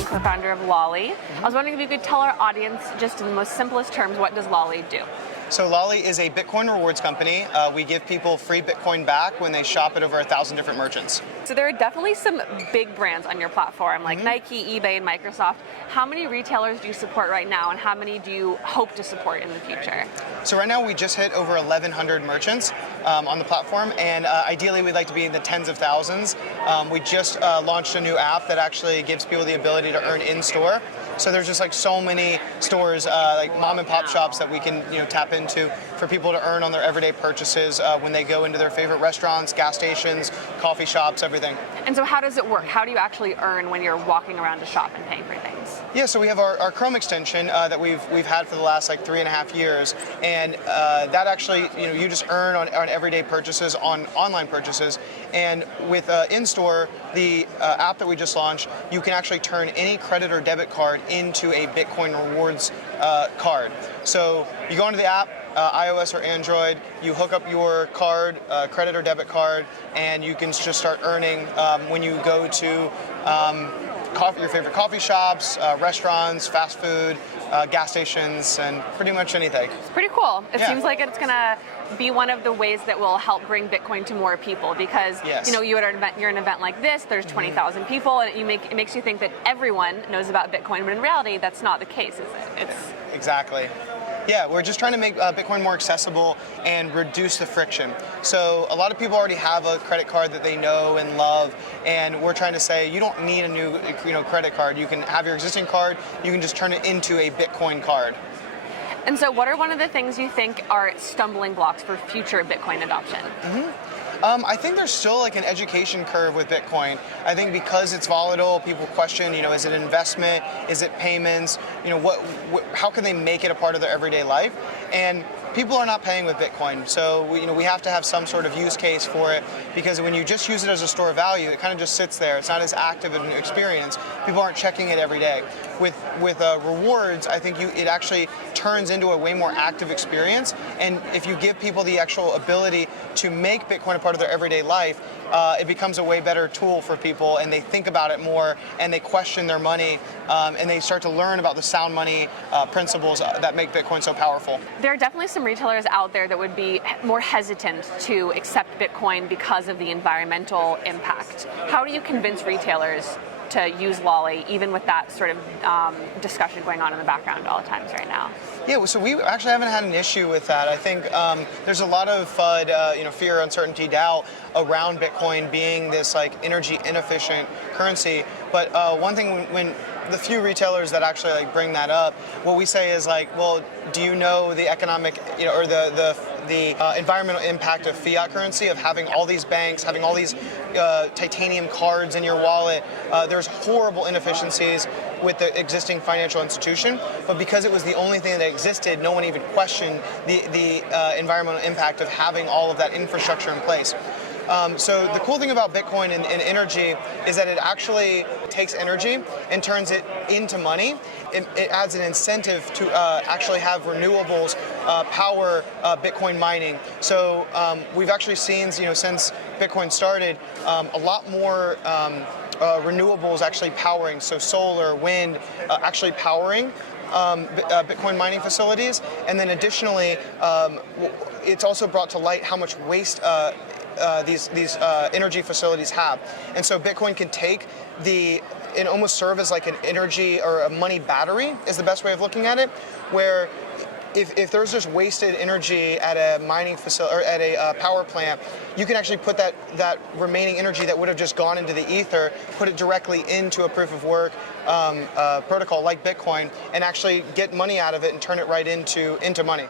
and co-founder of Lolli. I was wondering if you could tell our audience, just in the most simplest terms, what does Lolli do? So Lolli is a Bitcoin rewards company. We give people free Bitcoin back when they shop at over 1,000 different merchants. So there are definitely some big brands on your platform, like Nike, eBay, and Microsoft. How many retailers do you support right now, and how many do you hope to support in the future? So right now we just hit over 1,100 merchants on the platform, and ideally we'd like to be in the tens of thousands. We just launched a new app that actually gives people the ability to earn in-store. So there's just like so many stores, like mom and pop shops that we can tap into for people to earn on their everyday purchases when they go into their favorite restaurants, gas stations, coffee shops, everything. And so how does it work? How do you actually earn when you're walking around a shop and paying for things? Yeah, so we have our Chrome extension that we've had for the last like 3.5 years, and that actually you just earn on everyday purchases, on online purchases, and with in-store, the app that we just launched, you can actually turn any credit or debit card into a Bitcoin rewards card. So you go into the app, iOS or Android, you hook up your card, credit or debit card, and you can just start earning when you go to your favorite coffee shops, restaurants, fast food, gas stations, and pretty much anything. It's pretty cool. It seems like it's going to be one of the ways that will help bring Bitcoin to more people, because you're at an event like this, there's 20,000 people, and it makes you think that everyone knows about Bitcoin, but in reality that's not the case, is it? Exactly. Yeah, we're just trying to make Bitcoin more accessible and reduce the friction. So a lot of people already have a credit card that they know and love, and we're trying to say you don't need a new credit card. You can have your existing card, you can just turn it into a Bitcoin card. And so what are one of the things you think are stumbling blocks for future Bitcoin adoption? I think there's still like an education curve with Bitcoin. I think because it's volatile, people question, is it investment? Is it payments? How can they make it a part of their everyday life? And people are not paying with Bitcoin, so we have to have some sort of use case for it, because when you just use it as a store of value, it kind of just sits there. It's not as active an experience. People aren't checking it every day. With rewards, I think it actually turns into a way more active experience, and if you give people the actual ability to make Bitcoin a part of their everyday life, it becomes a way better tool for people, and they think about it more, and they question their money, and they start to learn about the sound money principles that make Bitcoin so powerful. There are definitely some retailers out there that would be more hesitant to accept Bitcoin because of the environmental impact. How do you convince retailers to use Lolli, even with that sort of discussion going on in the background all the times right now? Yeah, so we actually haven't had an issue with that. I think there's a lot of FUD, fear, uncertainty, doubt around Bitcoin being this like energy inefficient currency. But one thing, when the few retailers that actually like bring that up, what we say is like, well, do you know the economic, or the environmental impact of fiat currency, of having all these banks, having all these titanium cards in your wallet? There's horrible inefficiencies with the existing financial institution, but because it was the only thing that existed, no one even questioned the environmental impact of having all of that infrastructure in place. So the cool thing about Bitcoin and energy is that it actually takes energy and turns it into money. It adds an incentive to actually have renewables power Bitcoin mining. So we've actually seen, since Bitcoin started, a lot more renewables actually powering. So solar, wind, actually powering Bitcoin mining facilities. And then additionally, it's also brought to light how much waste these energy facilities have. And so Bitcoin can take and almost serve as like an energy or a money battery is the best way of looking at it, where if there's just wasted energy at a mining facility or at a power plant, you can actually put that remaining energy that would have just gone into the ether, put it directly into a proof of work protocol like Bitcoin, and actually get money out of it and turn it right into money.